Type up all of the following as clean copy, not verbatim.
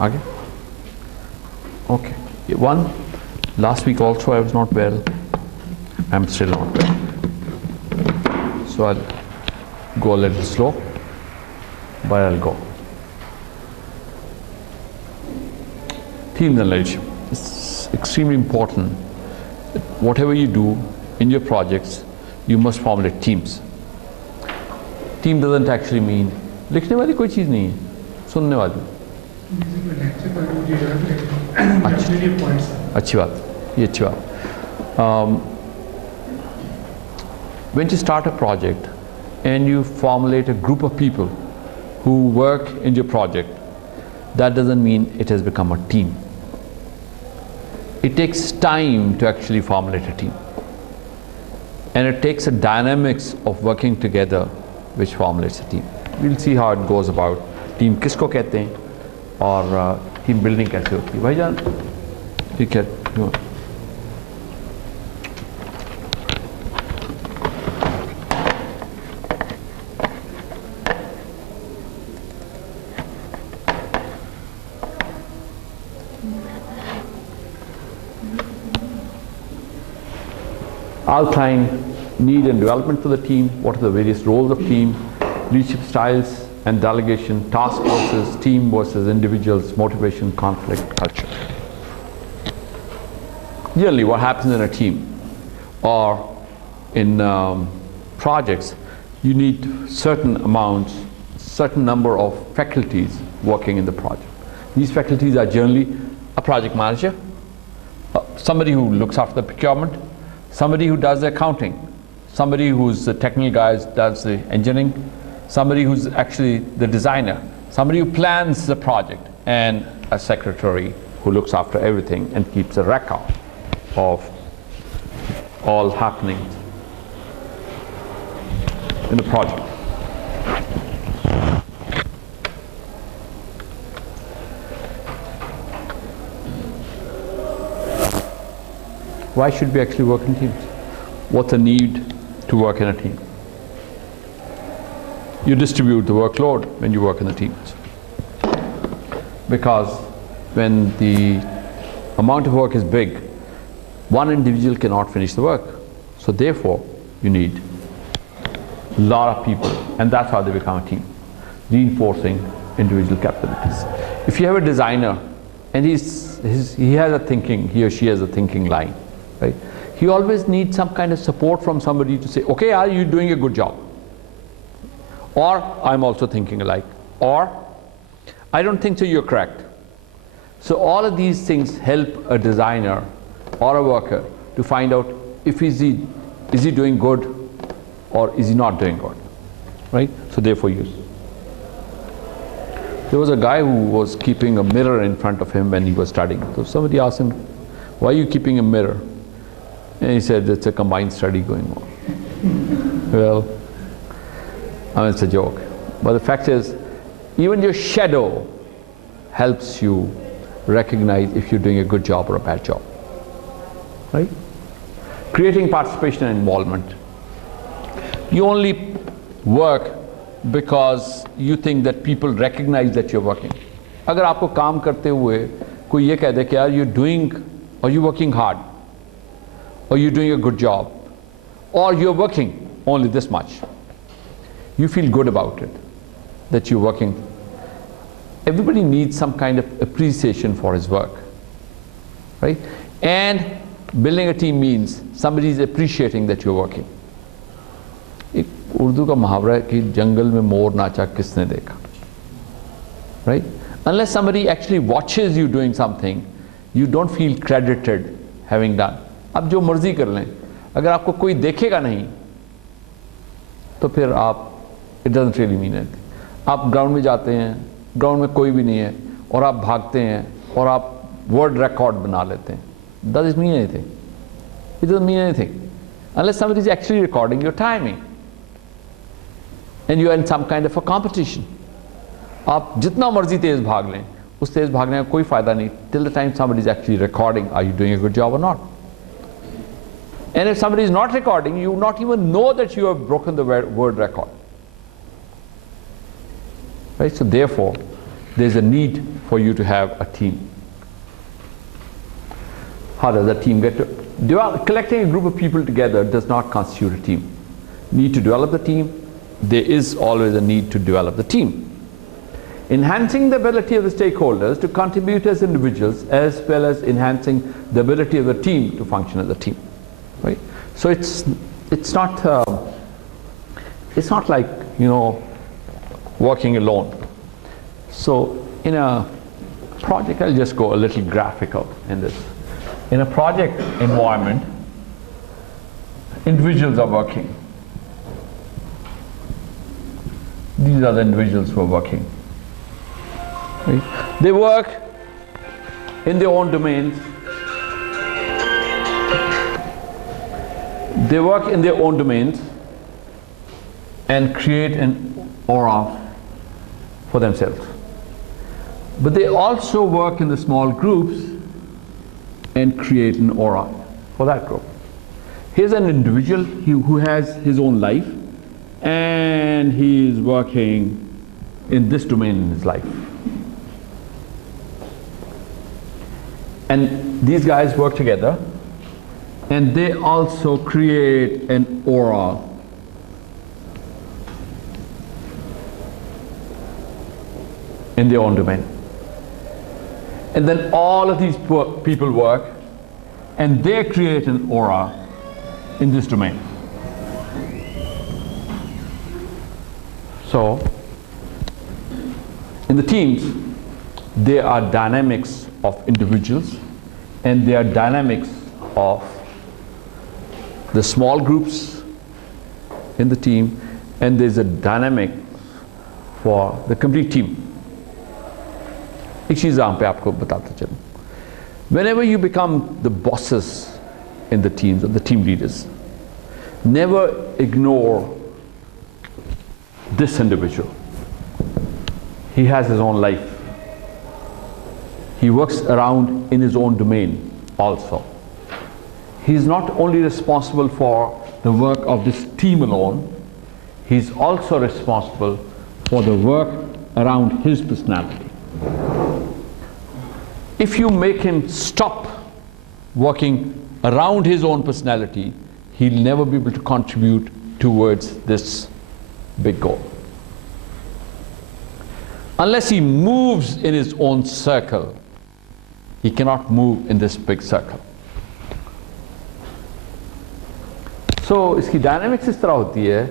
आगे? Okay. One, last week also I was not well. I'm still not well. So I'll go a little slow, but I'll go. Team knowledge is extremely important. Whatever you do in your projects, you must formulate teams. Team doesn't actually mean लिखने वाली कोई चीज़ नहीं है, सुनने वाली. अच्छी बात, ये अच्छी बात. When you start a project and you formulate a group of people who work in your project, that doesn't mean it has become a team. It takes time to actually formulate a team. And it takes a dynamics of working together which formulates a team. We'll see how it goes about. Team किसको कहते हैं और team building कैसे होती है. भाईजान, ठीक है. Outline need and development for the team, what are the various roles of team, leadership styles and delegation, task versus team versus individuals, motivation, conflict, culture. Generally what happens in a team or in projects, you need certain amounts, certain number of faculties working in the project. These faculties are generally a project manager, somebody who looks after the procurement, somebody who does the accounting, somebody who's the technical guy, does the engineering, somebody who's actually the designer, somebody who plans the project, and a secretary who looks after everything and keeps a record of all happenings in the project. Why should we actually work in teams? What's the need to work in a team? You distribute the workload when you work in the teams. Because when the amount of work is big, one individual cannot finish the work. So therefore, you need a lot of people, and that's how they become a team, reinforcing individual capabilities. If you have a designer and he has a thinking, he or she has a thinking line, right? He always needs some kind of support from somebody to say, okay, are you doing a good job? Or I'm also thinking alike. Or I don't think so, you're correct. So all of these things help a designer or a worker to find out if is he doing good or is he not doing good, right? So therefore use. There was a guy who was keeping a mirror in front of him when he was studying. So somebody asked him, why are you keeping a mirror? And he said, it's a combined study going on. Well, I mean, it's a joke. But the fact is, even your shadow helps you recognize if you're doing a good job or a bad job. Right? Creating participation and involvement. You only work because you think that people recognize that you're working. अगर आपको काम करते हुए कोई ये कह दे कि यार you're doing or you're working hard, or you're doing a good job, or you're working only this much, you feel good about it, that you're working. Everybody needs some kind of appreciation for his work, right? And building a team means somebody is appreciating that you're working. एक उर्दू का मुहावरा है कि जंगल में मोर नाचा किसने देखा, right? Unless somebody actually watches you doing something, you don't feel credited having done. आप जो मर्जी कर लें, अगर आपको कोई देखेगा नहीं तो फिर आप it doesn't really mean anything. आप ग्राउंड में जाते हैं, ग्राउंड में कोई भी नहीं है और आप भागते हैं और आप वर्ल्ड रिकॉर्ड बना लेते हैं. Does it mean anything? It doesn't mean anything unless somebody is actually recording your timing and you are in some kind of a competition. आप जितना मर्जी तेज भाग लें, उस तेज भागने का कोई फायदा नहीं till the time somebody is actually recording, are you doing a good job or not? And if somebody is not recording, you not even know that you have broken the world record. Right? So therefore, there's a need for you to have a team. How does a team get to develop? Collecting a group of people together does not constitute a team. Need to develop the team. There is always a need to develop the team. Enhancing the ability of the stakeholders to contribute as individuals, as well as enhancing the ability of the team to function as a team, right? So it's not like, you know, working alone. So in a project, I'll just go a little graphical in this. In a project environment, individuals are working. These are the individuals who are working. Right? They work in their own domains. They work in their own domains and create an aura for themselves. But they also work in the small groups and create an aura for that group. Here's an individual who has his own life, and he is working in this domain in his life. And these guys work together, and they also create an aura in their own domain. And then all of these people work, and they create an aura in this domain. So, in the teams, there are dynamics of individuals, and there are dynamics of the small groups in the team, and there's a dynamic for the complete team. एक चीज़ यहाँ पे आपको बताता चलूँ. Whenever you become the bosses in the teams, or the team leaders, never ignore this individual. He has his own life. He works around in his own domain also. He is not only responsible for the work of this team alone, he is also responsible for the work around his personality. If you make him stop working around his own personality, he'll never be able to contribute towards this big goal. Unless he moves in his own circle, he cannot move in this big circle. So इसकी dynamics इस तरह होती है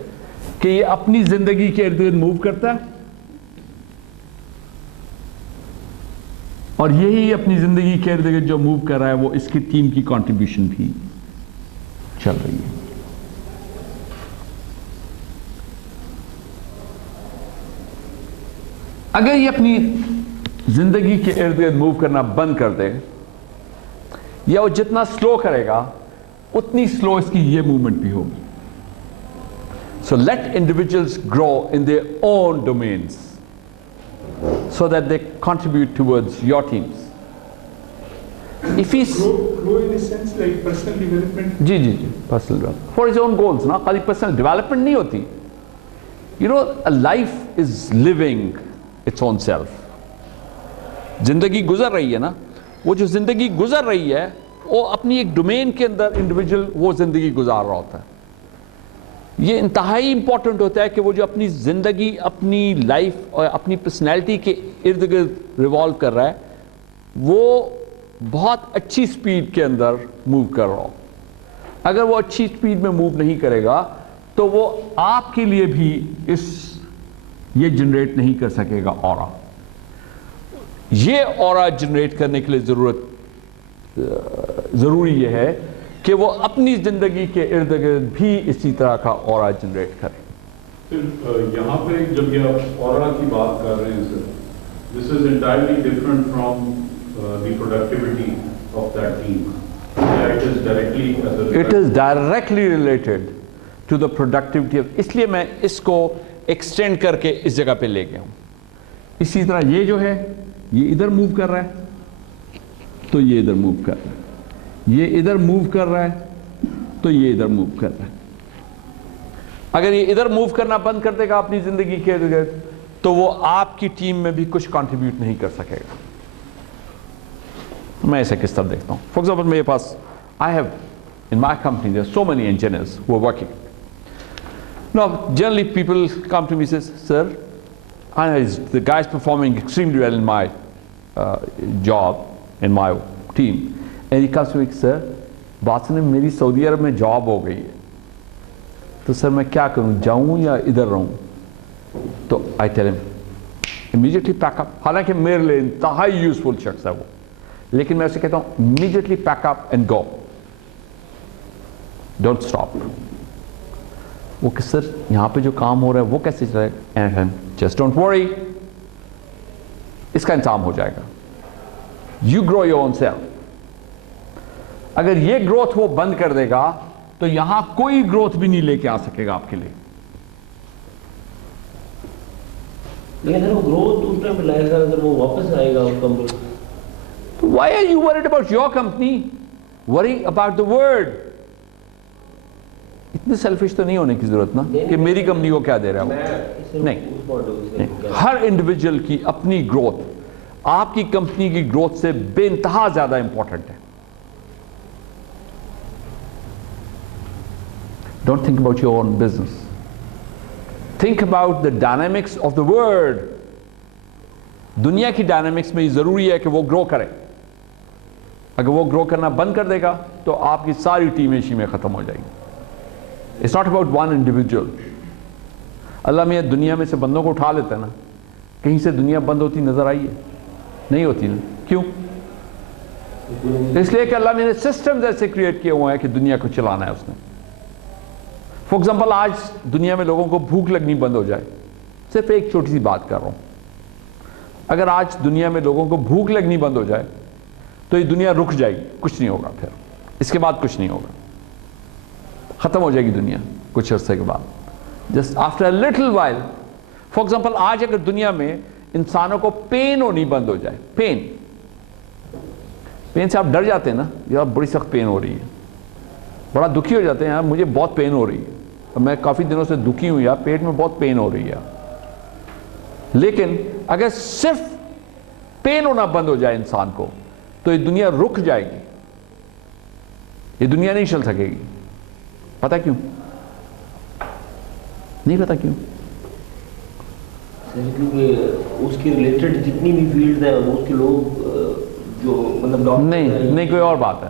कि ये अपनी जिंदगी के इर्द गिर्द मूव करता है, और यही अपनी जिंदगी के इर्द गिर्द जो मूव कर रहा है वो इसकी टीम की कंट्रीब्यूशन भी चल रही है. अगर ये अपनी जिंदगी के इर्द गिर्द मूव करना बंद कर दे, या वो जितना स्लो करेगा उतनी स्लो इसकी ये मूवमेंट भी होगी. So let individuals grow in their own domains so that they contribute towards your teams. If he's grow in a sense like personal development. Ji personal development for his own goals ना, खाली personal development नहीं होती. You know, a life is living its own self. जिंदगी गुजर रही है ना, वो जो जिंदगी गुजर रही है वो अपनी एक डोमेन के अंदर इंडिविजुअल वो जिंदगी गुजार रहा होता है. ये इंतहाई इंपॉर्टेंट होता है कि वो जो अपनी जिंदगी, अपनी लाइफ और अपनी पर्सनैलिटी के इर्द गिर्द रिवॉल्व कर रहा है, वो बहुत अच्छी स्पीड के अंदर मूव कर रहा हो. अगर वो अच्छी स्पीड में मूव नहीं करेगा तो वो आपके लिए भी ये जनरेट नहीं कर सकेगा ऑरा. ये ऑरा जनरेट करने के लिए ज़रूरी ये है कि वो अपनी ज़िंदगी के इर्द गिर्द भी इसी तरह का ऑरा जनरेट करे. यहाँ पे जब ये आप ऑरा की बात कर रहे हैं sir, this is entirely different from the productivity of that team. It is directly related to the productivity of, इसलिए मैं इसको एक्सटेंड करके इस जगह पे ले गया हूँ. इसी तरह ये जो है ये इधर मूव कर रहा है तो ये इधर मूव कर रहा है, ये इधर मूव कर रहा है तो ये इधर मूव कर रहा है. अगर ये इधर मूव करना बंद कर देगा अपनी जिंदगी के इर्द गिर्द तो वो आपकी टीम में भी कुछ कंट्रीब्यूट नहीं कर सकेगा। मैं ऐसे किस तरह देखता हूँ। फॉर एग्जाम्पल मेरे पास I have in my company there so many engineers who are working. Now, generally people come to me and says, sir, the guy is performing extremely well in my job, in my team. And he comes to me, sir, बात सुनिए मेरी सऊदी अरब में जॉब हो गई है, तो सर मैं क्या करूं, जाऊं या इधर रहूं? तो I tell him, immediately pack up. हालांकि मेरे लिए इंतहाई यूजफुल शख्स है वो, लेकिन मैं उसे कहता हूं immediately pack up and go. Don't stop. वो कि सर यहाँ पे जो काम हो रहा है वो कैसे चलेगा? एंड जस्ट डोंट वरी, इसका इंतजाम हो जाएगा। You grow your own self. अगर ये ग्रोथ वो बंद कर देगा तो यहां कोई ग्रोथ भी नहीं लेके आ सकेगा आपके लिए। लेकिन वो ग्रोथ उस टाइम पे लाएगा अगर वो वापस आएगा company. Why are you worried about your company? Worry about the world. इतने सेल्फिश तो नहीं होने की जरूरत ना कि मेरी कंपनी को क्या दे रहा है। नहीं, हर इंडिविजुअल की अपनी ग्रोथ आपकी कंपनी की ग्रोथ से बेइंतहा ज्यादा इंपॉर्टेंट है। Don't think about your own business, think about the dynamics of the world. दुनिया की डायनामिक्स में जरूरी है कि वो ग्रो करे। अगर वो ग्रो करना बंद कर देगा तो आपकी सारी टीम इसी में खत्म हो जाएगी। It's not about one individual. अल्लाह में दुनिया में से बंदों को उठा लेता है ना, कहीं से दुनिया बंद होती नजर आई है? नहीं होती ना। क्यों? इसलिए कि अल्लाह ने सिस्टम्स ऐसे क्रिएट किए हुए हैं कि दुनिया को चलाना है उसने। फॉर एग्जाम्पल आज दुनिया में लोगों को भूख लगनी बंद हो जाए, सिर्फ एक छोटी सी बात कर रहा हूं, अगर आज दुनिया में लोगों को भूख लगनी बंद हो जाए तो ये दुनिया रुक जाएगी, कुछ नहीं होगा, फिर इसके बाद कुछ नहीं होगा, खत्म हो जाएगी दुनिया कुछ अर्से के बाद, just after a little while. For example आज अगर दुनिया में इंसानों को पेन होनी बंद हो जाए, पेन से आप डर जाते हैं ना, यार बड़ी सख्त पेन हो रही है, बड़ा दुखी हो जाते हैं, यार मुझे बहुत पेन हो रही है, मैं काफी दिनों से दुखी हूं यार, पेट में बहुत पेन हो रही है। लेकिन अगर सिर्फ पेन होना बंद हो जाए इंसान को तो ये दुनिया रुक जाएगी, ये दुनिया नहीं चल सकेगी। पता क्यों? नहीं पता क्यों? क्योंकि उसके रिलेटेड जितनी भी फील्ड है उसके लोग जो मतलब नहीं कोई और बात है।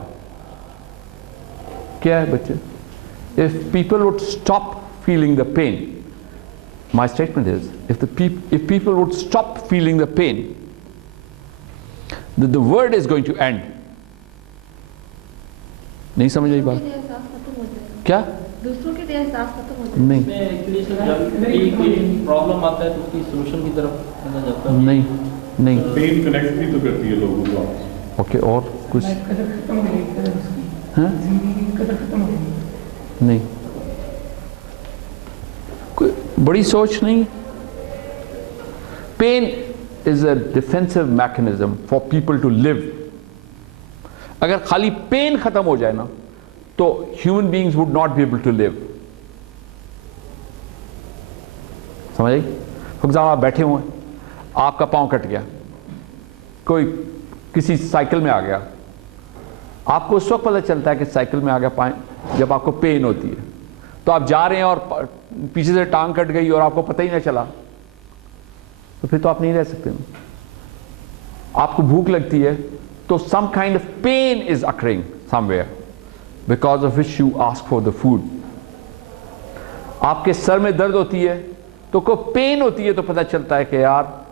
क्या है बच्चे? If people would stop feeling the pain, my statement is, if people would stop feeling the pain, then the world is going to end. नहीं समझ आई बात? क्या? दूसरों के लिए एहसास खत्म हो जाता है। नहीं जब प्रॉब्लम आता है तो उसकी सॉल्यूशन की तरफ चला जाता है। नहीं पेन कनेक्ट भी तो करती है लोगों को आपस। ओके, और कुछ? कदर खत्म हो गई, कदर उसकी, हाँ? जिंदगी की कदर खत्म हो गई। नहीं, कोई बड़ी सोच नहीं। Pain is a defensive mechanism for people to live. अगर खाली पेन खत्म हो जाए ना तो human beings would not be able to live. समझ आई? फॉर एग्जाम्पल आप बैठे हुए हैं, आपका पांव कट गया, कोई किसी साइकिल में आ गया, आपको उस वक्त पता चलता है कि साइकिल में आ गया पांव जब आपको पेन होती है। तो आप जा रहे हैं और पीछे से टांग कट गई और आपको पता ही ना चला, तो फिर तो आप नहीं रह सकते ना। आपको भूख लगती है तो some kind of pain is occurring somewhere because of which you ask for the food. आपके सर में दर्द होती है तो कोई पेन होती है तो पता चलता है कि यार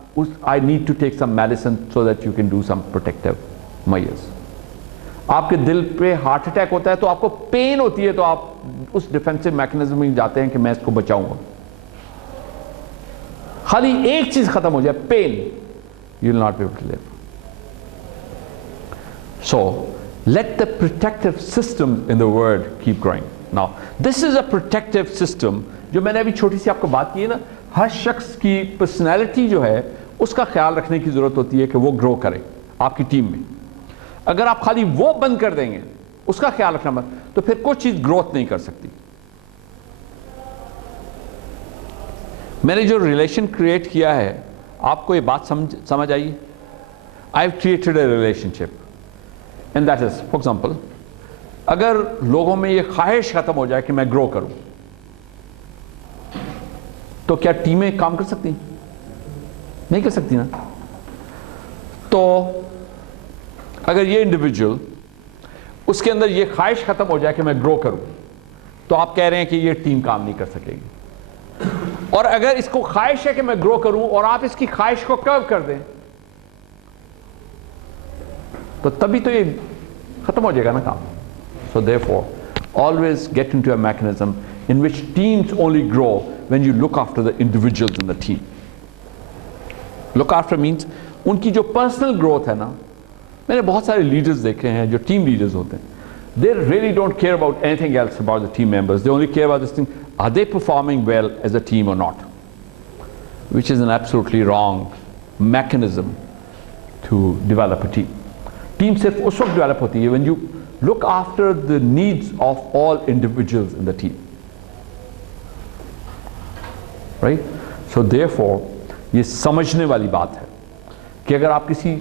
I need to take some medicine so that you can do some protective measures. आपके दिल पे हार्ट अटैक होता है तो आपको पेन होती है तो आप उस डिफेंसिव मैकेनिज्म में जाते हैं कि मैं इसको बचाऊंगा। खाली एक चीज खत्म हो जाए, pain, you will not be able to live. So let the protective system in the world keep growing. Now, this is a protective system जो मैंने अभी छोटी सी आपको बात की है ना, हर शख्स की पर्सनैलिटी जो है उसका ख्याल रखने की जरूरत होती है कि वो ग्रो करे आपकी टीम में। अगर आप खाली वो बंद कर देंगे, उसका ख्याल रखना मत, तो फिर कोई चीज ग्रोथ नहीं कर सकती। मैंने जो रिलेशन क्रिएट किया है, आपको ये बात समझ आई? I have created a relationship and that is, for example, अगर लोगों में ये ख्वाहिश खत्म हो जाए कि मैं ग्रो करूं, तो क्या टीमें काम कर सकती? नहीं कर सकती ना। तो अगर ये इंडिविजुअल, उसके अंदर ये ख्वाहिश खत्म हो जाए कि मैं ग्रो करूं, तो आप कह रहे हैं कि ये टीम काम नहीं कर सकेगी। और अगर इसको ख्वाहिश है कि मैं ग्रो करूं और आप इसकी ख्वाहिश को कर्व कर दें, तो तभी तो ये खत्म हो जाएगा ना काम। So therefore, always get into a mechanism in which teams only grow when you look after the individuals in the team. Look after means उनकी जो personal growth है ना, मैंने बहुत सारे leaders देखे हैं जो team leaders होते हैं, they really don't care about anything else about the team members. They only care about this thing, are they performing well as a team or not? Which is an absolutely wrong mechanism to develop a team. Team सिर्फ उस वक्त develop होती है when you look after the needs of all individuals in the team. Right? So therefore, ये समझने वाली बात है कि अगर आप किसी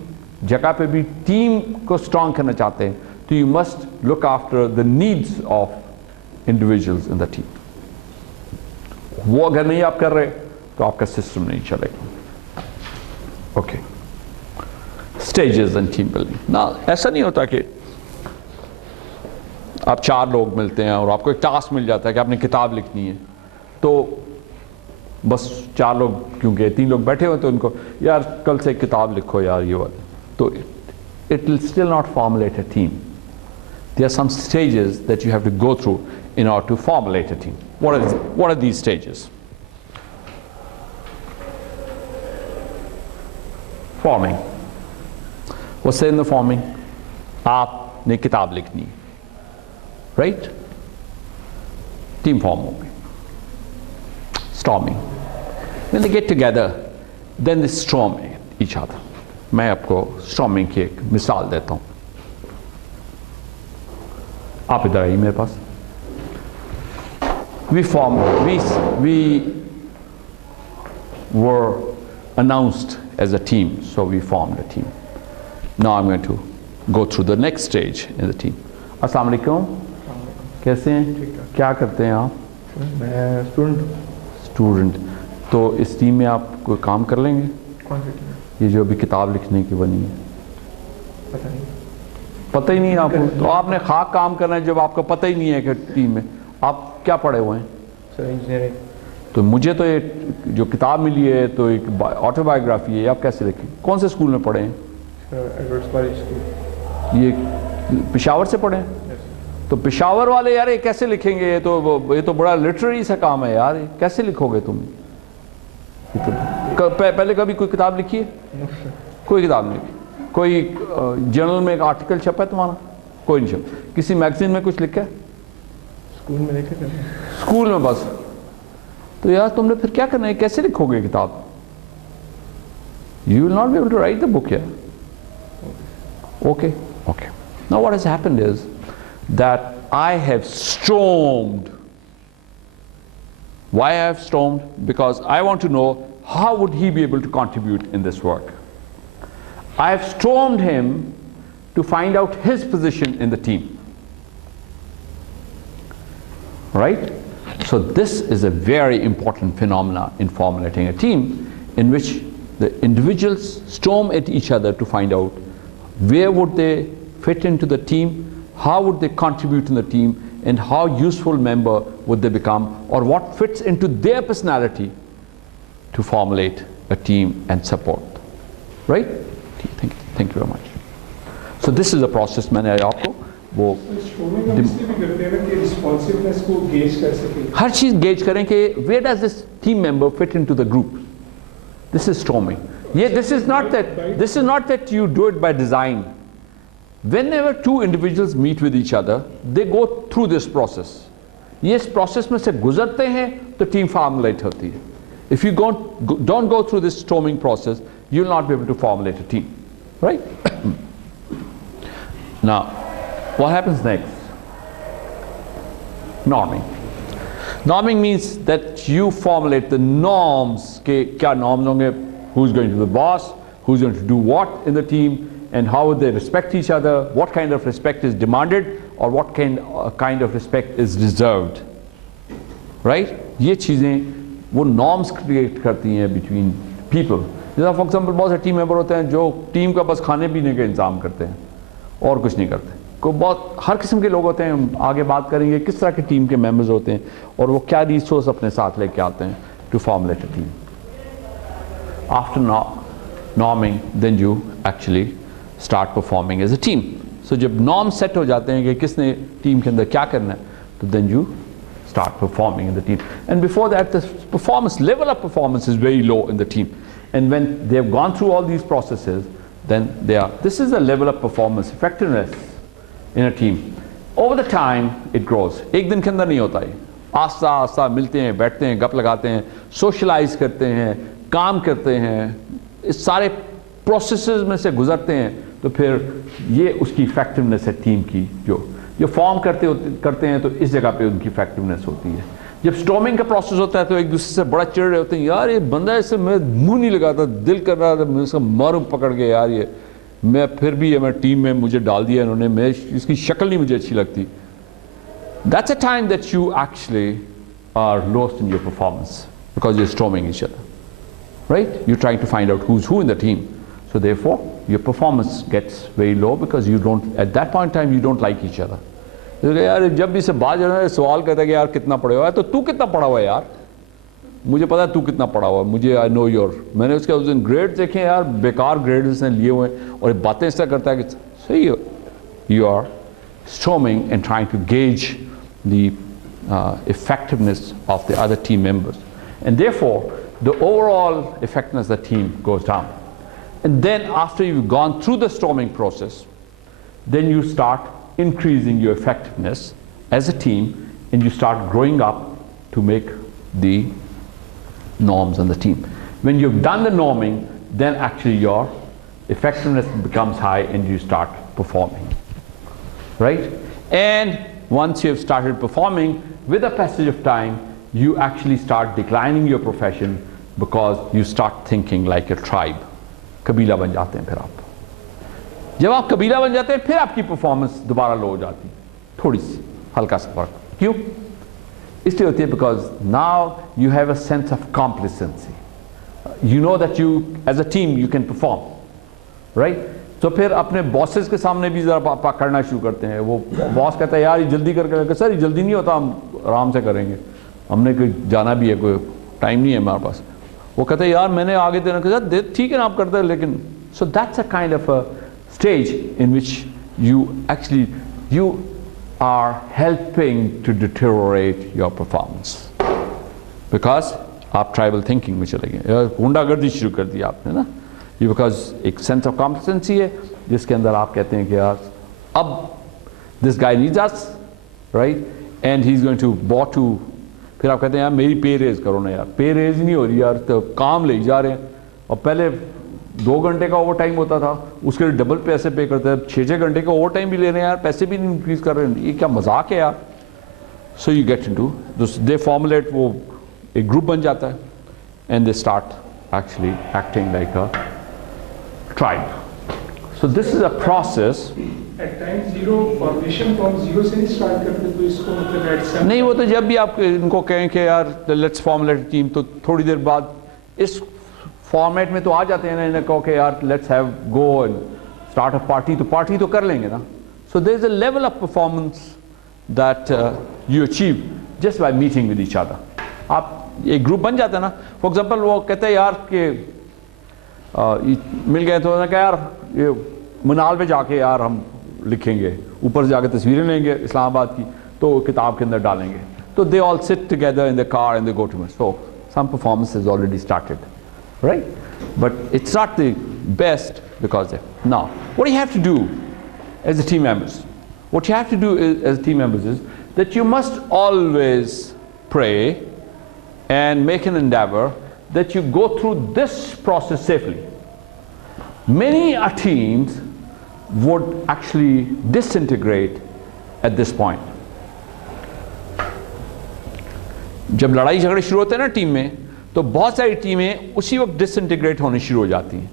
जगह पे भी टीम को स्ट्रॉन्ग करना चाहते हैं, तो you must look after the needs of individuals in the team. वो अगर नहीं आप कर रहे, तो आपका सिस्टम नहीं चलेगा. Okay. Stages in team building. Now, ऐसा नहीं होता कि आप 4 लोग मिलते हैं और आपको एक टास्क मिल जाता है कि आपने किताब लिखनी है, तो बस 4 लोग क्योंकि 3 लोग बैठे हुए तो उनको यार कल से एक किताब लिखो यार ये वाला, तो it will still not formulate a team. There are some stages that you have to go through in order to formulate a team. What are these stages? Forming. What's in the forming? आपने किताब लिखनी है, right? Team form होगी. Storming. When they get together, then they storm each other. मैं आपको storming की एक मिसाल देता हूँ. आप इधर आइए मेरे पास. We were announced as a team, so we formed a team. Now I'm going to go through the next stage in the team. अस्सलाम वालेकुम. कैसे हैं? क्या करते हैं आप? मैं स्टूडेंट. तो इस टीम में आप कोई काम कर लेंगे? कौन सी टीम? ये जो अभी किताब लिखने की बनी है. पता नहीं. पता ही नहीं आपको? तो आपने खाक काम करना है जब आपको पता ही नहीं है कि टीम में आप क्या पढ़े हुए हैं. Sir engineering. तो मुझे तो ये जो किताब मिली है तो एक ऑटोबायोग्राफी है. आप कैसे लिखें? कौन से स्कूल में पढ़े हैं? Edwards college school. ये पेशावर से पढ़े हैं? तो पेशावर वाले यार ये कैसे लिखेंगे? ये तो बड़ा लिटरेरी सा काम है यार. कैसे लिखोगे तुम? पहले कभी कोई किताब लिखी है? कोई किताब नहीं लिखी. कोई जर्नल में एक आर्टिकल छपा है तुम्हारा? कोई नहीं छपा. किसी मैगजीन में कुछ लिखा है? स्कूल में लिखे थे. स्कूल में बस. तो यार तुमने फिर क्या करना है? कैसे लिखोगे किताब? You will not be able to write the book here. Okay. Now what has happened is that I have stormed. Why I have stormed? Because I want to know how would he be able to contribute in this work. I have stormed him to find out his position in the team. Right? So this is a very important phenomena in formulating a team, in which the individuals storm at each other to find out where would they fit into the team, how would they contribute in the team, and how useful member would they become, or what fits into their personality to formulate a team and support. Right? Thank you very much. So this is a process. मैंने आपको वो हर चीज गेज करें कि where does this team member fit into the group. This is storming. This is not that you do it by design. Whenever 2 individuals meet with each other, they go through this process. ये इस process में से गुजरते हैं तो team formulate होती है. If you don't go through this storming process, you will not be able to formulate a team. Right? Now, what happens next? Norming. Norming means that you formulate the norms. के क्या norms होंगे? Who's going to be the boss? Who's going to do what in the team? And how would they respect each other? What kind of respect is demanded, or what kind of respect is reserved? Right? ये चीज़ें वो norms create करती हैं between people. जैसा for example बहुत से team member होते हैं जो team का बस खाने पीने का इंतजाम करते हैं और कुछ नहीं करते. को बहुत हर किस्म के लोग होते हैं. हम आगे बात करेंगे किस तरह के टीम के मेंबर्स होते हैं और वो क्या रिसोर्स अपने साथ लेके आते हैं to formulate a team. After norming then you actually start performing as a team. So जब नॉर्म सेट हो जाते हैं कि किसने टीम के अंदर क्या करना है, तो then you start performing in the team. And before that, the performance, level of performance is very low in the team. And when they have gone through all these processes, then this is the level of performance, effectiveness in a team. Over the time, it grows. एक दिन के अंदर नहीं होता है. आस्ता आस्ता मिलते हैं, बैठते हैं, गप लगाते हैं, socialize करते हैं, काम करते हैं, इस सारे processes में से गुजरते हैं, तो फिर ये उसकी effectiveness है टीम की. जो फॉर्म करते हैं तो इस जगह पे उनकी इफेक्टिवनेस होती है. जब स्टॉर्मिंग का प्रोसेस होता है तो एक दूसरे से बड़ा चिढ़ रहे होते हैं, यार ये बंदा इससे मैं मुंह नहीं लगाता, दिल कर रहा था मैं इसका मारूं पकड़ के, यार ये मैं फिर भी मैं टीम में मुझे डाल दिया इन्होंने, मैं इसकी शक्ल नहीं मुझे अच्छी लगती. That's a time that you actually are lost in your performance because you are storming each other, right? You trying to find out who is who in the team. So therefore, your performance gets very low because you don't, at that point in time, you don't like each other. यार जब भी से बात जो है सवाल करता है कि यार कितना पढ़ा हुआ है, तो तू कितना पढ़ा हुआ है यार, मुझे पता है तू कितना पढ़ा हुआ है, मुझे आई नो योर. मैंने उसके उस दिन ग्रेड देखे यार, बेकार ग्रेड उसने लिए हुए हैं और बातें ऐसा करता है कि सही you are storming and trying to gauge the effectiveness of the other team members, and therefore the overall effectiveness of the team goes down. And then after you've gone through the storming process, then you start increasing your effectiveness as a team and you start growing up to make the norms on the team. When you've done the norming, then actually your effectiveness becomes high and you start performing, right? And once you've started performing, with the passage of time, you actually start declining your profession because you start thinking like a tribe. कबीला बन जाते हैं. फिर आप जब आप कबीला बन जाते हैं फिर आपकी परफॉर्मेंस दोबारा लो हो जाती है, थोड़ी सी हल्का सा फर्क. क्यों? इसलिए होती है because now you have a sense of complacency. You know that you as a team you can perform, right? तो फिर अपने बॉसेस के सामने भी ज़रा करना शुरू करते हैं. वो बॉस कहता है यार ये जल्दी करके, सर ये जल्दी नहीं होता, हम आराम से करेंगे, हमने कोई जाना भी है, कोई टाइम नहीं है हमारे पास. वो कहते हैं यार मैंने आगे देना के साथ ठीक है ना आप करते हैं, लेकिन so that's a kind of a stage in which you actually you are helping to deteriorate your performance because आप ट्राइबल थिंकिंग में चले गए, गुंडागर्दी शुरू कर दी आपने ना. ये बिकॉज एक सेंस ऑफ कॉम्पिटेंसी है जिसके अंदर आप कहते हैं कि यार अब this guy needs us, right, and he is going to bot to. फिर आप कहते हैं यार मेरी पे रेज करो ना, यार पे रेज ही नहीं हो रही यार, तो काम ले जा रहे हैं. और पहले 2 घंटे का ओवर टाइम होता था, उसके लिए डबल पैसे पे करते हैं. 6-6 घंटे का ओवर टाइम भी ले रहे हैं यार, पैसे भी नहीं इंक्रीज कर रहे हैं. ये क्या मजाक है यार. So you get into they formulate, वो एक ग्रुप बन जाता है and they start actually acting like a tribe. So this is a process. At times zero formation from zero से नहीं start करते, तो इसको मतलब at some नहीं, वो तो जब भी आप इनको कहें कि यार लेट्स फॉर्मुलेट टीम, तो थोड़ी देर बाद इस फॉर्मेट में तो आ जाते हैं ना. इन्हें कहो कि यार let's have go and start a party, तो पार्टी तो कर लेंगे ना. So there is a level of performance that you achieve just by meeting with each other. आप एक ग्रुप बन जाता है ना. फॉर एग्जाम्पल वो कहते हैं यार कि मिल गए तो क्या यार ये मनाल पे जाके यार हम लिखेंगे, ऊपर से जाके तस्वीरें लेंगे इस्लामाबाद की, तो किताब के अंदर डालेंगे. तो they all sit together in the car and they go to. So some performance is already started, right, but it's not the best because now what you have to do as a team members, what you have to do as team members is that you must always pray and make an endeavor that you go through this process safely. Many teams would actually disintegrate at this point. जब लड़ाई झगड़े शुरू होते हैं ना टीम में, तो बहुत सारी टीमें उसी वक्त डिसइंटीग्रेट होनी शुरू हो जाती हैं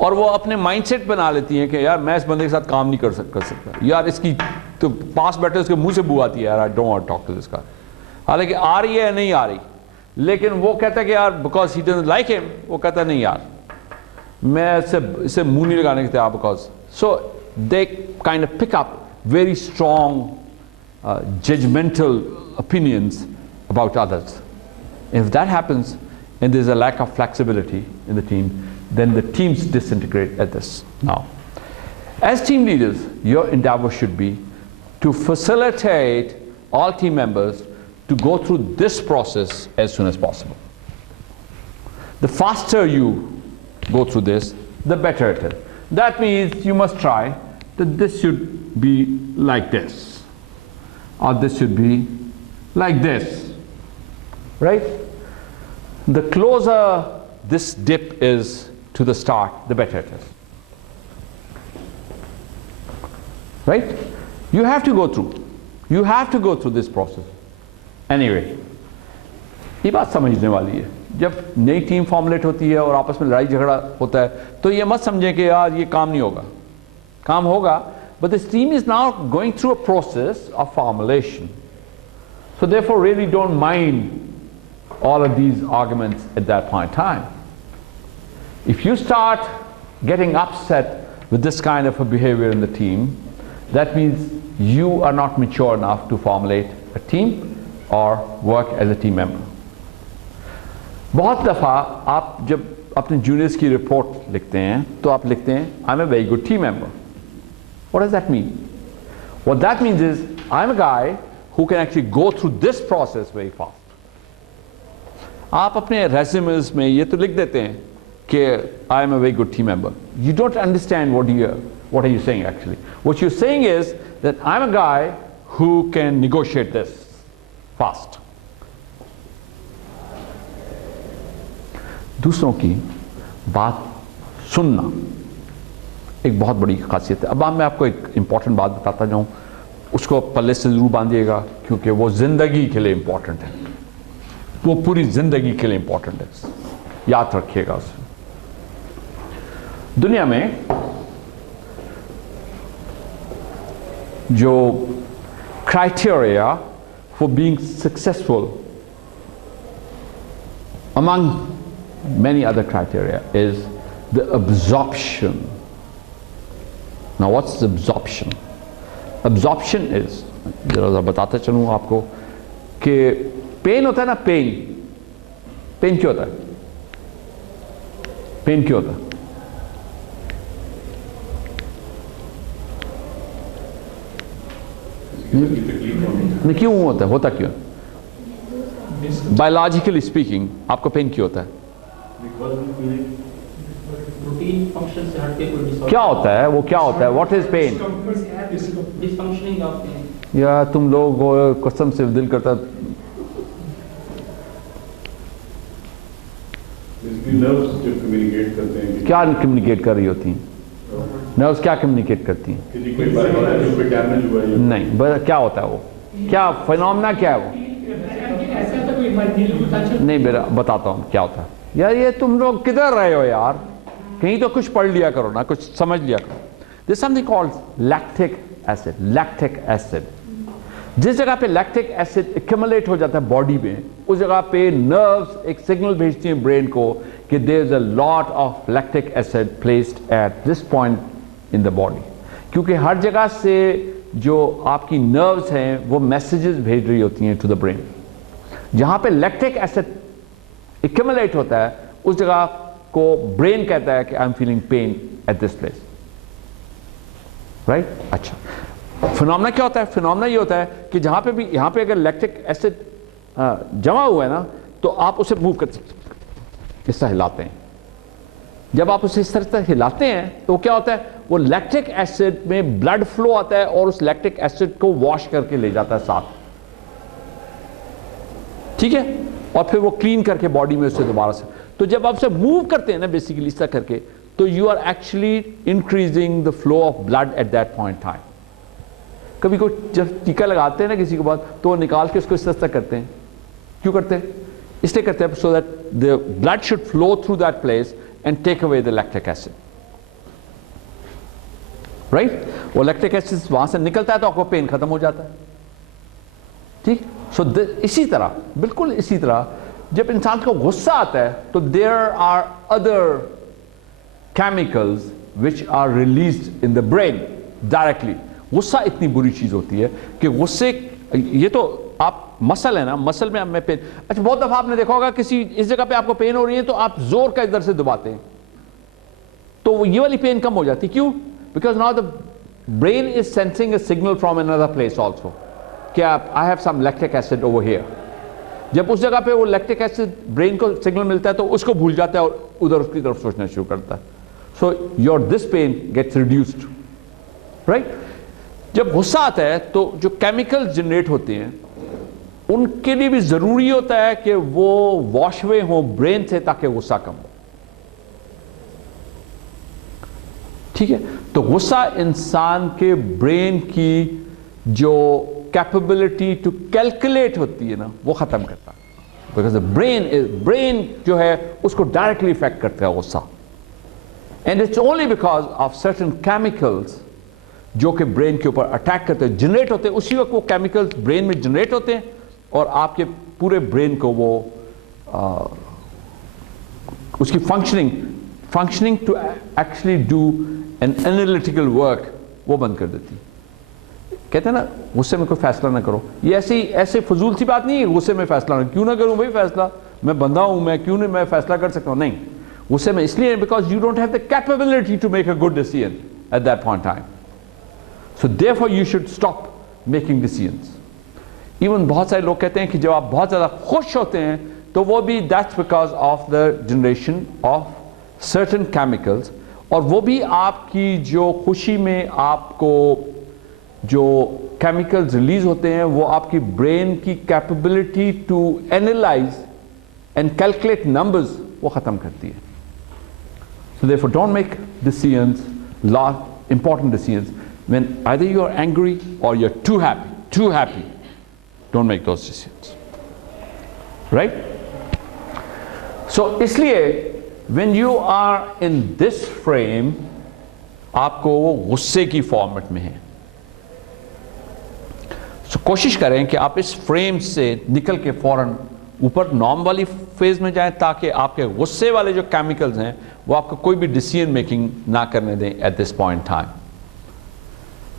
और वो अपने माइंडसेट बना लेती हैं कि यार मैं इस बंदे के साथ काम नहीं कर सकता, यार इसकी तो पास बैठे उसके मुंह से बू आती है, यार I don't want to talk to this guy. हालांकि आ रही है या नहीं आ रही, लेकिन वो कहता है कि यार because he doesn't like him, वो कहता है नहीं यार मैं इसे मुंह नहीं लगाने के तैयार, because so they kind of pick up very strong judgemental opinions about others. If that happens and there's a lack of flexibility in the team, then the teams disintegrate at this. Now, as team leaders, your endeavor should be to facilitate all team members to go through this process as soon as possible. The faster you go through this, the better it is. That means you must try that this should be like this, or this should be like this, right? The closer this dip is to the start, the better it is, right? You have to go through this process. Anyway, ये बात समझने वाली है, जब नई team formulate होती है और आपस में लड़ाई झगड़ा होता है तो ये मत समझें कि यार ये काम नहीं होगा, काम होगा, but this team is now going through a process of formulation. So therefore really don't mind all of these arguments at that point in time. If you start getting upset with this kind of a behavior in the team, that means you are not mature enough to formulate a team or work as a team member. बहुत दफ़ा आप जब अपने जूनियर्स की रिपोर्ट लिखते हैं तो आप लिखते हैं I'm a very good team member. What does that mean? What that means is I'm a guy who can actually go through this process very fast. आप अपने resumes में ये तो लिख देते हैं कि I am a very good team member. You don't understand what are you saying actually. What you're saying is that I'm a guy who can negotiate this fast. दूसरों की बात सुनना एक बहुत बड़ी खासियत है। अब मैं आपको एक इंपॉर्टेंट बात बताता जाऊं, उसको पल्ले से जरूर बांधिएगा क्योंकि वो जिंदगी के लिए इंपॉर्टेंट है, वो पूरी जिंदगी के लिए इंपॉर्टेंट है, याद रखिएगा उसे। दुनिया में जो criteria for being successful among many other criteria is the absorption. Now what's the absorption? Absorption is, जरा बताता चलूँ आपको कि पेन होता है ना, पेन क्यों होता है? पेन क्यों होता है? नहीं क्यों होता है? होता क्यों? बायोलॉजिकली स्पीकिंग आपको पेन क्यों होता है? रूटीन फंक्शन से हटके कोई डिसऑर्डर क्या होता है? वो क्या होता है? What is pain? Dysfunctioning of pain. या तुम लोग कसम से दिल करता नर्व्स जो कम्युनिकेट करते हैं, क्या कम्युनिकेट कर रही होती हैं? नर्व्स क्या कम्युनिकेट करती हैं? किसी कोई बायोलॉजी पे डैमेज हुआ है नहीं, बस क्या होता है वो? क्या फिनोमेना क्या है वो? नहीं मेरा बताता हूँ क्या होता है। यार ये तुम लोग किधर रहे हो यार, कहीं तो कुछ पढ़ लिया करो ना, कुछ समझ लिया करो। There's something called lactic acid. जिस जगह पे लैक्टिक एसिड एक्यूमुलेट हो जाता है बॉडी में, उस जगह पे नर्व्स एक सिग्नल भेजती हैं ब्रेन को कि there is a lot of lactic acid placed at this point in the body. क्योंकि हर जगह से जो आपकी नर्व्स हैं वो मैसेजेस भेज रही होती हैं टू द ब्रेन। जहाँ पे लैक्टिक एसिड एक्यूमुलेट होता है उस जगह को ब्रेन कहता है कि I am feeling pen at this place, right? अच्छा, फिनोमेना क्या होता है? फिनोमेना ये होता है कि जहां पे भी, यहां पे अगर लैक्टिक एसिड जमा हुआ है ना, तो आप उसे मूव कर इस तरह हिलाते हैं। जब आप उसे इस तरह हिलाते हैं तो क्या होता है? वो लैक्टिक एसिड में ब्लड फ्लो आता है और उस लैक्टिक एसिड को वॉश करके ले जाता है साथ, ठीक है? और फिर वो क्लीन करके बॉडी में उसे दोबारा से, तो जब आप उसे मूव करते हैं ना बेसिकली इस तरह करके, तो you are actually increasing the flow of blood at that point time. कभी कोई जब टीका लगाते हैं ना किसी के बाद, तो वो निकाल के उसको इस तरह करते हैं, क्यों करते हैं? इसलिए करते हैं so that the blood should flow through that place and take away the lactic acid. Right? वो lactic acid वहां से निकलता है तो आपको पेन खत्म हो जाता है. ठीक? So इसी तरह, बिल्कुल इसी तरह जब इंसान को गुस्सा आता है तो there are other chemicals which are released in the brain directly. गुस्सा इतनी बुरी चीज होती है कि गुस्से, ये तो आप मसल है ना, मसल में हमें पेन, अच्छा बहुत दफा आपने देखा होगा किसी इस जगह पे आपको पेन हो रही है तो आप जोर का इधर से दबाते हैं तो ये वाली पेन कम हो जाती है. क्यों? Because now the brain is sensing a signal from another place also कि I have some lactic acid over here. जब उस जगह पे वो लैक्टिक एसिड ब्रेन को सिग्नल मिलता है तो उसको भूल जाता है और उधर उसकी तरफ सोचना शुरू करता है. So your this pain gets reduced. Right? जब गुस्सा आता है तो जो केमिकल्स जनरेट होते हैं उनके लिए भी जरूरी होता है कि वो वॉशवे हो ब्रेन से ताकि गुस्सा कम हो. ठीक है? तो गुस्सा इंसान के ब्रेन की जो कैपेबिलिटी टू कैलकुलेट होती है ना वो खत्म करता है. बिकॉज ब्रेन जो है उसको डायरेक्टली इफेक्ट करता है गुस्सा. And it's only because of certain chemicals जो कि ब्रेन के ऊपर अटैक करते हैं, जनरेट होते हैं, उसी वक्त वो केमिकल्स ब्रेन में जनरेट होते हैं और आपके पूरे ब्रेन को वो उसकी functioning to actually do an analytical work वो बंद कर देती है. कहते हैं ना गुस्से में कोई फैसला ना करो. ये ऐसे फजूल सी बात नहीं है गुस्से में फैसला ना, क्यों ना करूं भाई फैसला, मैं बंदा हूं, मैं क्यों नहीं मैं फैसला कर सकता हूं. नहीं, गुस्से में इसलिए because you don't have the capability to make a good decision at that point time. So therefore you should stop making decisions. Even बहुत सारे लोग कहते हैं कि जब आप बहुत ज़्यादा खुश होते हैं तो वो भी that's because of the generation of certain chemicals, और वो भी आपकी जो खुशी में आपको जो chemicals release होते हैं वो आपकी brain की capability to analyze and calculate numbers वो ख़त्म करती है. So therefore don't make decisions, important decisions. When either you are angry or you're too happy, don't make those decisions. Right? So इसलिए when you are in this frame, आपको वो गुस्से की फॉर्मेट में है. So कोशिश करें कि आप इस फ्रेम से निकल के फौरन ऊपर नॉर्म वाली फेज में जाएं ताकि आपके गुस्से वाले जो केमिकल्स हैं वो आपको कोई भी डिसीजन मेकिंग ना करने दें eight this point time.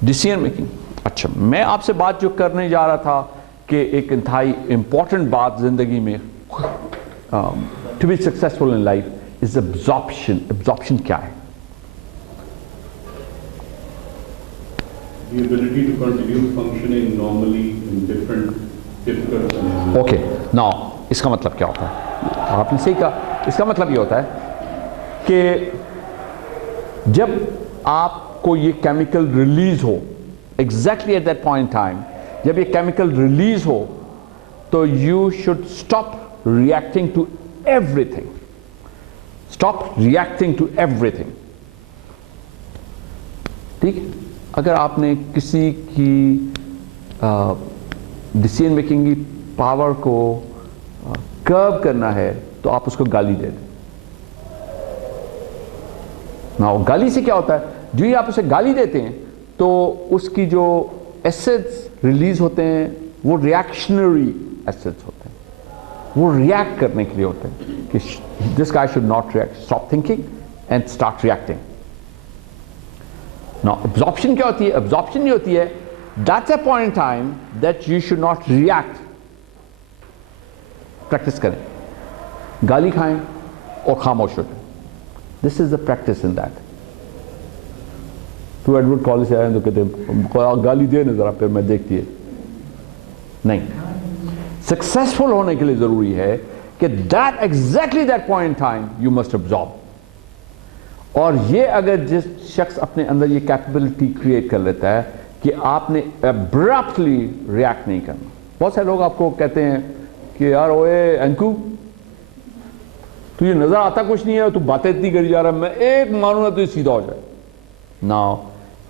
Decision making. अच्छा, मैं आपसे बात जो करने जा रहा था कि एक इंतहाई इंपॉर्टेंट बात जिंदगी में to be successful in life is absorption. Absorption क्या है? The ability to continue functioning normally in different difficult scenarios. Okay, now इसका मतलब क्या होता है? आपने सही कहा. इसका मतलब ये होता है कि जब आपको ये केमिकल रिलीज हो exactly at that point time, जब ये केमिकल रिलीज हो तो you should stop reacting to everything. Stop reacting to everything. ठीक है? अगर आपने किसी की डिसीजन मेकिंग की पावर को कर्व करना है तो आप उसको गाली दे दें. ना गाली से क्या होता है? जो ही आप उसे गाली देते हैं तो उसकी जो एसिड्स रिलीज होते हैं वो रिएक्शनरी एसिड्स होते हैं, वो रिएक्ट करने के लिए होते हैं कि this guy should not react, stop thinking and start reacting. Now absorption क्या होती है? एब्जॉर्प्शन ये होती है that's a point in time that you should not react. Practice करें, गाली खाएं और खामोश हो जाएं. This is the practice in that. तो एडवर्ड कॉलेज से आए तो कहते गाली दे ना जरा, फिर मैं देखती है. नहीं, सक्सेसफुल होने के लिए जरूरी है कि that exactly that point in time you must absorb. और ये अगर जिस शख्स अपने अंदर ये कैपेबिलिटी क्रिएट कर लेता है कि आपने अब्रप्टली रिएक्ट नहीं करना. बहुत सारे लोग आपको कहते हैं कि यार ओए अंकु तुझे नजर आता कुछ नहीं है, तू बातें इतनी करी जा रहा है, मैं एक मारूंगा तो ये सीधा हो जाए. Now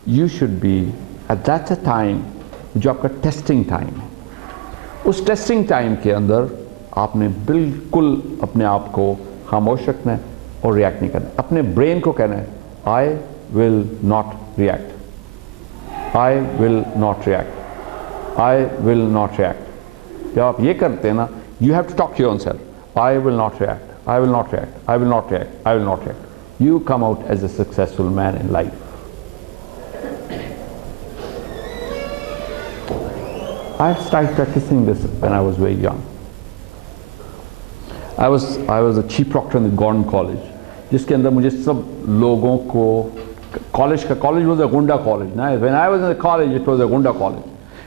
you should be at that a time जो आपका टेस्टिंग टाइम है. उस टेस्टिंग टाइम के अंदर आपने बिल्कुल अपने आप को खामोश रखना है और रिएक्ट नहीं करना। अपने ब्रेन को कहना है I will not react, I will not react, I will not react. जब आप ये करते हैं ना, you have to talk to your own self, I will not react, I will not react, I will not react, I will not react. You come out as a successful man in life. I started practicing this when I was very young. I was a chief proctor in the Gordon College, जिसके अंदर मुझे सब लोगों को college was a Gunda college. Now, when I was in the college, it was a Gunda college,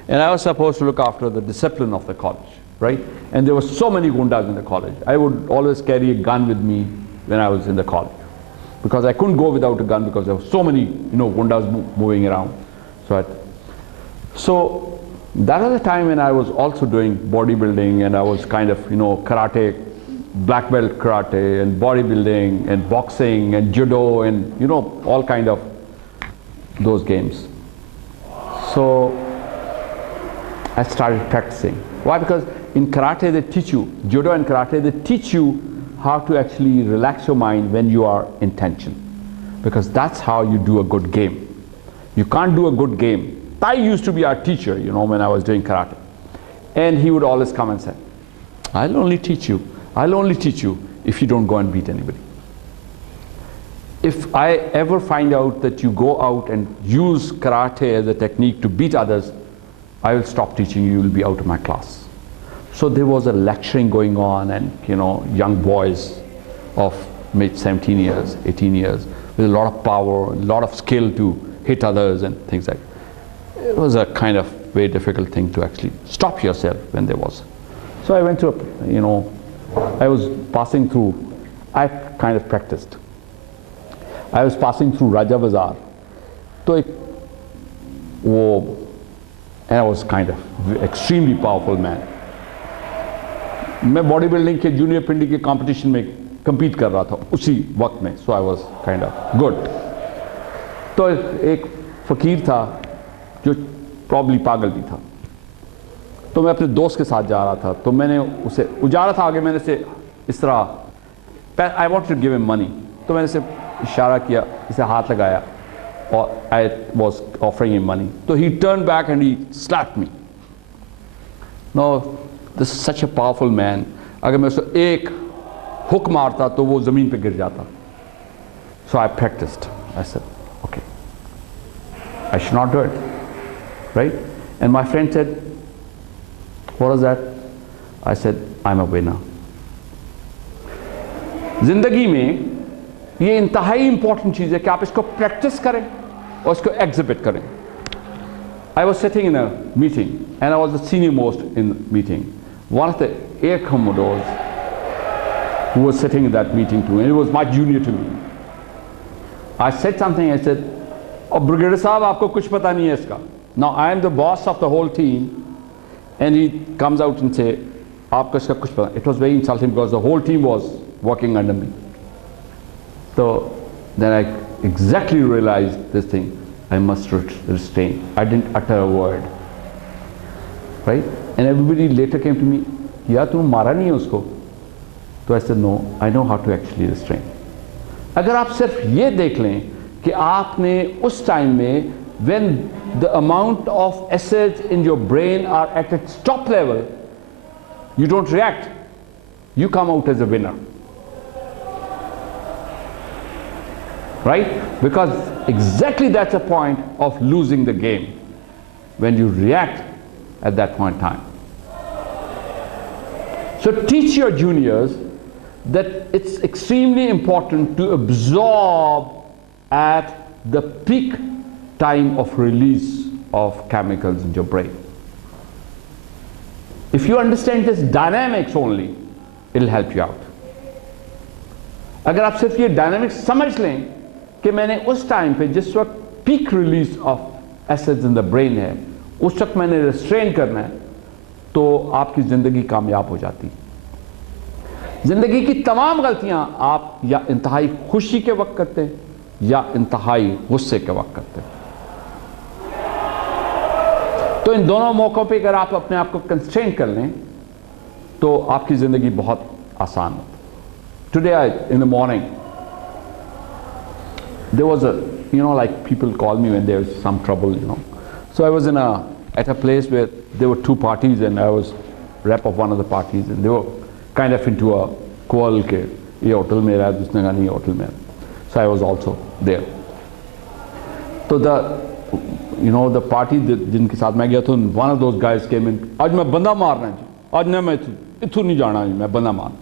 and I was supposed to look after the discipline of the college. Right? And there were so many gundas in the college. I would always carry a gun with me when I was in the college, because I couldn't go without a gun because there were so many, gundas moving around. So that was the time when I was also doing bodybuilding, and I was kind of, karate, black belt karate, and bodybuilding, and boxing, and judo, and all kind of those games. So I started practicing. Why? Because in karate they teach you, judo and karate, they teach you how to actually relax your mind when you are in tension. Because that's how you do a good game. You can't do a good game. Tai used to be our teacher, when I was doing karate. And he would always come and say, I'll only teach you if you don't go and beat anybody. If I ever find out that you go out and use karate as a technique to beat others, I will stop teaching you, you will be out of my class. So there was a lecturing going on, and young boys of maybe 17 years, 18 years, with a lot of power, a lot of skill to hit others and things like that. It was a kind of very difficult thing to actually stop yourself when there was. So I went to, I was passing through, I kind of practiced. I was passing through Raja Bazaar. And I was kind of extremely powerful man. मैं body building के जूनियर पिंडी के कंपटीशन में compete कर रहा था उसी वक्त में, so I was kind of good. तो एक फकीर था जो probably पागल भी था, तो मैं अपने दोस्त के साथ जा रहा था, तो मैंने उसे जा रहा था आगे, मैंने से इस तरह I wanted to give him money, तो मैंने से इशारा किया, इसे हाथ लगाया, और I was offering him money. So he turned back and he slapped me. No, this is such a powerful man. अगर मैं उसको एक हुक मारता तो वो ज़मीन पे गिर जाता. So I practiced. I said, okay, I should not do it, right? And my friend said, what was that? I said, I'm a winner. ज़िंदगी में ये इंतहाई इंपॉर्टेंट चीज़ है कि आप इसको प्रैक्टिस करें और इसको एग्जिबिट करें. I was sitting in a meeting and I was the senior most in the meeting. One of the air commodores who was sitting in that meeting too, and he was much junior to me. I said something, I said, oh, Brigadier Saab, aapko kuch pata nahi hai iska. Now I am the boss of the whole team, and he comes out and say, aapko iska kuch pata. It was very insulting because the whole team was working under me. So then I exactly realized this thing, I must restrain. I didn't utter a word, right? And everybody later came to me, ya tum mara nahi hai usko? So I said, no, I know how to actually restrain. अगर आप सिर्फ ये देख लें कि आपने उस टाइम में when the amount of acids in your brain are at its top level, you don't react, you come out as a winner. Right? Because exactly that's the point of losing the game, when you react at that point in time. So teach your juniors that it's extremely important to absorb at the peak time of release of chemicals in your brain. If you understand this dynamics only, it'll help you out. अगर आप सिर्फ ये dynamics समझ लें कि मैंने उस टाइम पे जिस वक्त peak release of acids in the brain है, उस वक्त मैंने restrain करना है, तो आपकी ज़िंदगी कामयाब हो जाती है. ज़िंदगी की तमाम गलतियां आप या इंतहाई खुशी के वक्त करते हैं या इंतहाई गुस्से के वक्त करते हैं. तो इन दोनों मौक़ों पे अगर आप अपने आप को कंस्ट्रेन कर लें तो आपकी ज़िंदगी बहुत आसान है। Today in the morning, there was a, like people call me when there was some trouble, So I was at a place where there were two parties and I was rep of one of the parties and they were kind of into a quarrel ke ye hotel mein raha dusne ka nahi hotel mein. So I was also there. So the party जिनके साथ मैं गया था, one of those guys came in, आज मैं बंदा मारना जी, आज ना मैं इथु नहीं जाना जी, मैं बंदा मारना.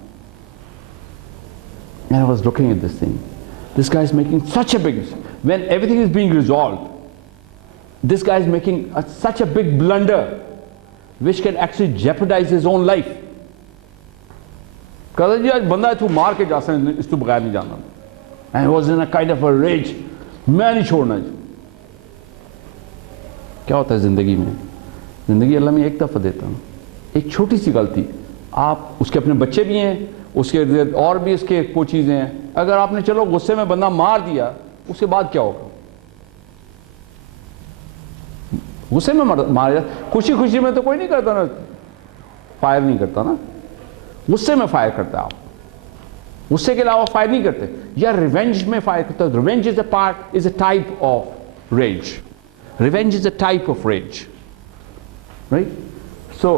And I was looking at this thing. This guy is making such a big, when everything is being resolved, this guy is making such a big blunder which can actually jeopardize his own life. कहता जी आज बंदा इथु मार के जा सकते इस तो बगैर नहीं जाना. And I was in a kind of a rage. मैं नहीं छोड़ना जी. क्या होता है ज़िंदगी में? ज़िंदगी अल्लाह में एक दफ़ा देता हूँ. एक छोटी सी गलती, आप उसके अपने बच्चे भी हैं, उसके और भी इसके कुछ चीज़ें हैं, अगर आपने चलो गुस्से में बंदा मार दिया, उसके बाद क्या होगा? गुस्से में मार दिया, खुशी खुशी में तो कोई नहीं करता ना, फायर नहीं करता ना, गुस्से में फायर करता है आप, गुस्से के अलावा फायर नहीं करते, या रिवेंज में फायर करता है. Revenge is a type of rage. Revenge is a type of rage, right? So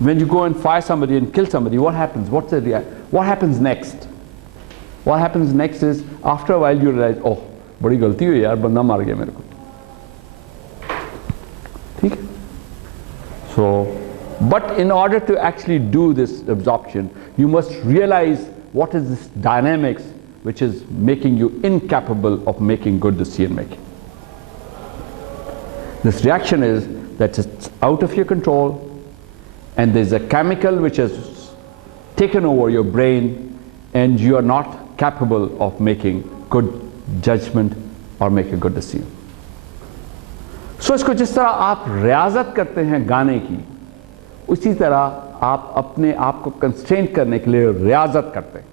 when you go and fire somebody and kill somebody, what happens? What happens next? What happens next is after a while you realize, oh, बड़ी गलती हुई यार, बंदा मार गया मेरे को. ठीक? So, but in order to actually do this absorption, you must realize what is this dynamics which is making you incapable of making good decision making. This reaction is that it's out of your control and there's a chemical which has taken over your brain and you are not capable of making good judgment or make a good decision. So इसको जिस तरह आप रियाजत करते हैं गाने की, उसी तरह आप अपने आप को कंस्ट्रेंट करने के लिए रियाजत करते हैं.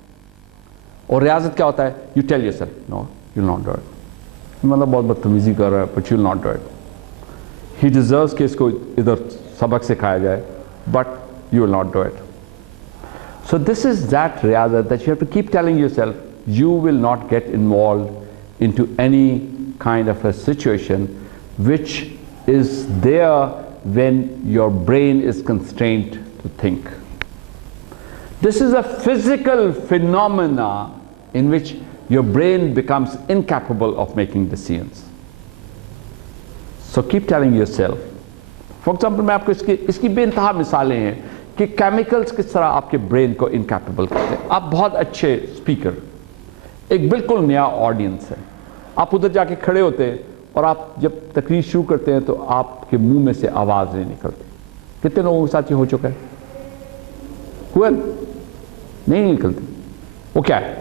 और रियाजत क्या होता है? You tell yourself, no, you'll not do it. मतलब बहुत बदतमीजी कर रहा है, but you'll not do it. He deserves कि इसको इधर सबक सिखाया जाए, but you will not do it. So this is that riyazat that you have to keep telling yourself, you will not get involved into any kind of a situation which is there when your brain is constrained to think. This is a physical phenomena in which your brain becomes incapable of making decisions. So keep telling yourself. For example, मैं आपको इसकी बेइंतहा मिसालें हैं कि केमिकल्स किस तरह आपके ब्रेन को इनकैपेबल करते हैं. आप बहुत अच्छे स्पीकर, एक बिल्कुल नया ऑडियंस है, आप उधर जाके खड़े होते हैं और आप जब तकरीर शुरू करते हैं तो आपके मुंह में से आवाज़ नहीं निकलती. कितने लोगों के साथ ये हो चुका है? हुआ नहीं निकलती. वो क्या है?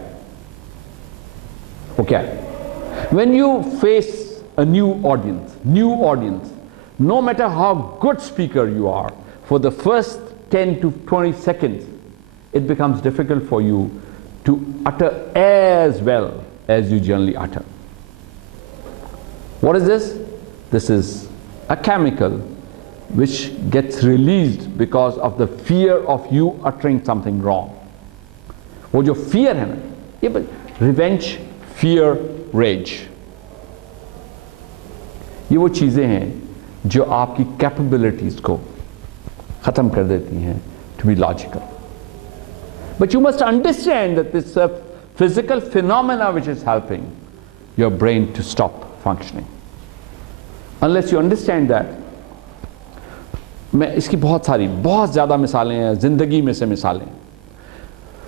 वो क्या है? When you face a new audience, no matter how good speaker you are, for the first 10 to 20 seconds, it becomes difficult for you to utter as well as you generally utter. What is this? This is a chemical which gets released because of the fear of you uttering something wrong. वो जो fear है ना, ये revenge, fear, rage, ये वो चीज़ें हैं जो आपकी कैपेबिलिटीज़ को ख़त्म कर देती हैं to be logical. But you must understand that this is a physical phenomena which is helping your brain to stop functioning. Unless you understand that, मैं इसकी बहुत ज़्यादा मिसालें हैं, ज़िंदगी में से मिसालें.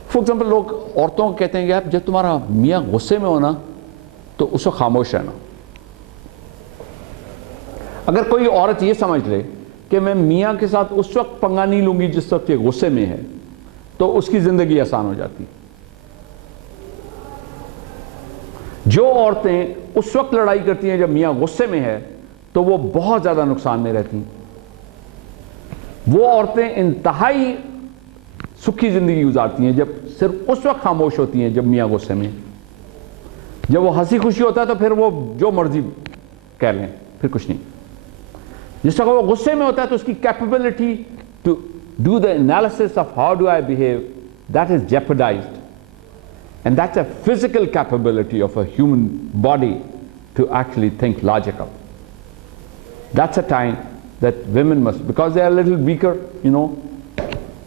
फॉर एग्जाम्पल, लोग औरतों को कहते हैं कि आप जब तुम्हारा मियाँ गुस्से में हो ना तो उसको खामोश रहना. अगर कोई औरत ये समझ ले कि मैं मियाँ के साथ उस वक्त पंगा नहीं लूंगी जिस वक्त ये गुस्से में है, तो उसकी ज़िंदगी आसान हो जाती. जो औरतें उस वक्त लड़ाई करती हैं जब मियाँ गुस्से में है, तो वो बहुत ज़्यादा नुकसान में रहती. वो औरतें इंतहाई सुखी ज़िंदगी गुजारती हैं जब सिर्फ उस वक्त खामोश होती हैं जब मियाँ गुस्से में. जब वो हंसी खुशी होता है तो फिर वो जो मर्जी कह लें, फिर कुछ नहीं. जिस वक्त वो गुस्से में होता है तो उसकी capability to do the analysis of how do I behave, that is jeopardized. And that's a physical capability of a human body to actually think logical. That's a time that women must, because they are a little weaker, you know,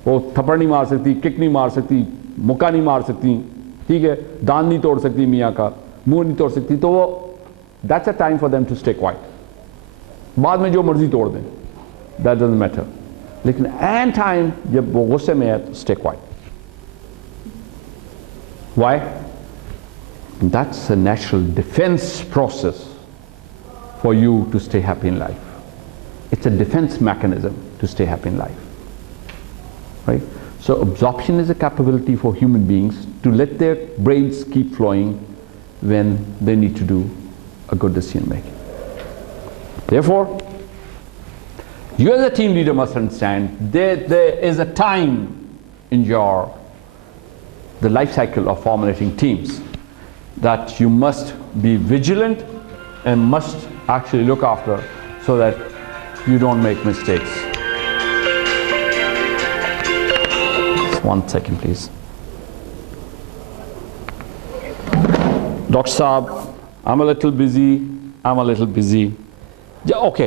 वो थप्पड़ नहीं मार सकती, किक नहीं मार सकती, मुक्का नहीं मार सकती, ठीक है, दान नहीं तोड़ सकती मियाँ का, मुंह नहीं तोड़ सकती, तो वो that's a time for them to stay quiet. बाद में जो मर्जी तोड़ दें, that doesn't matter. लेकिन एन टाइम जब वो गुस्से में है तो stay quiet. Why? That's a natural defense process for you to stay happy in life. It's a defense mechanism to stay happy in life. Right? So absorption is a capability for human beings to let their brains keep flowing when they need to do a good decision making. Therefore, you as a team leader must understand there is a time in the life cycle of formulating teams that you must be vigilant and must actually look after so that you don't make mistakes. Just 1 second, please. Dr. Saab, I'm a little busy. Yeah, okay.